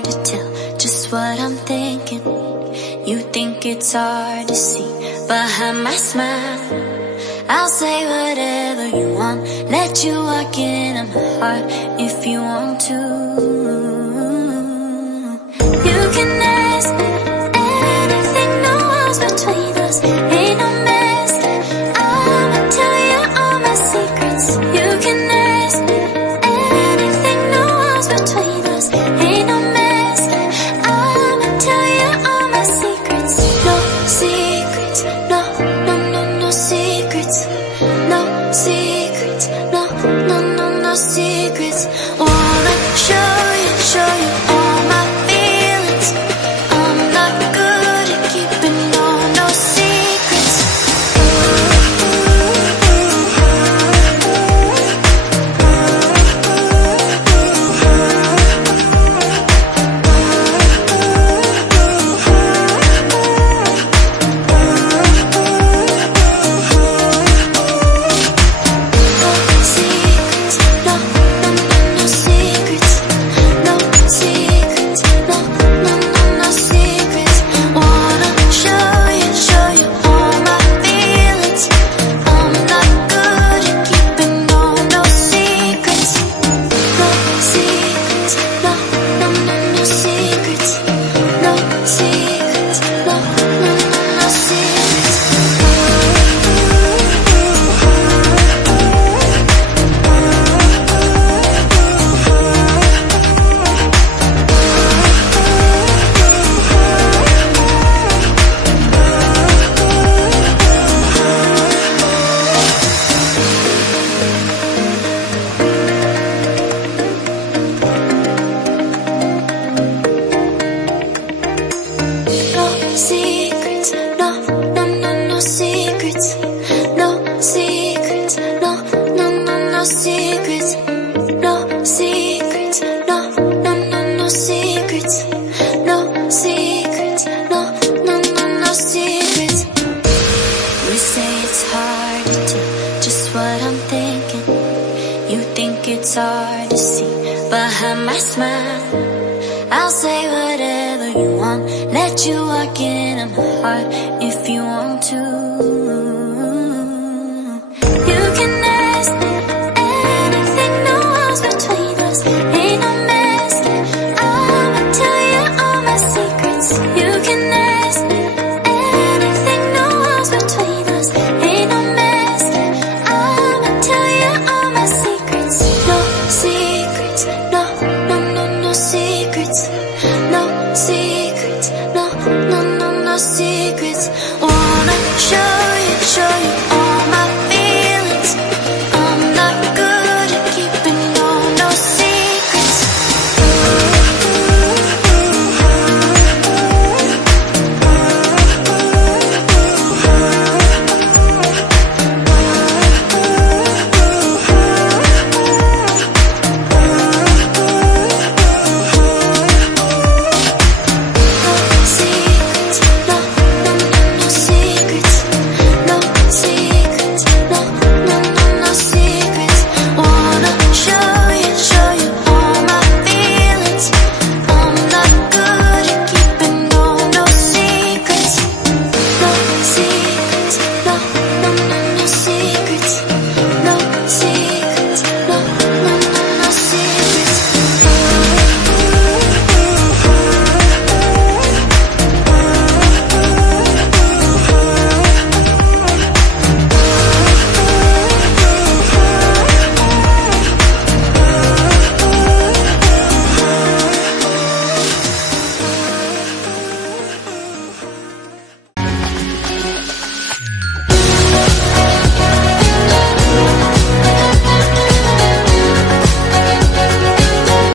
hard to tell just what I'm thinking. You think it's hard to see behind my smile. I'll say whatever you want, let you walk into my heart if you want to. You can ask me anything, no walls between us, ain't no mask. I'ma tell you all my secrets. You can ask me anything, no walls between us, ain't no mask. I'ma tell you all my secrets. No secrets, no, no, no, no secrets. No secrets, no, no, no, no secrets. Wanna show you all my feelings. I'm not good at keeping no secrets. It's hard to see behind my smile. I'll say whatever you want, let you walk into my heart if you want to. You can ask me anything, no walls between us, ain't no mask. I'ma tell you all my secrets. You can ask me anything, no walls between us, ain't no mask. I'ma tell you all my secrets. No secrets, no, no, no, no secrets.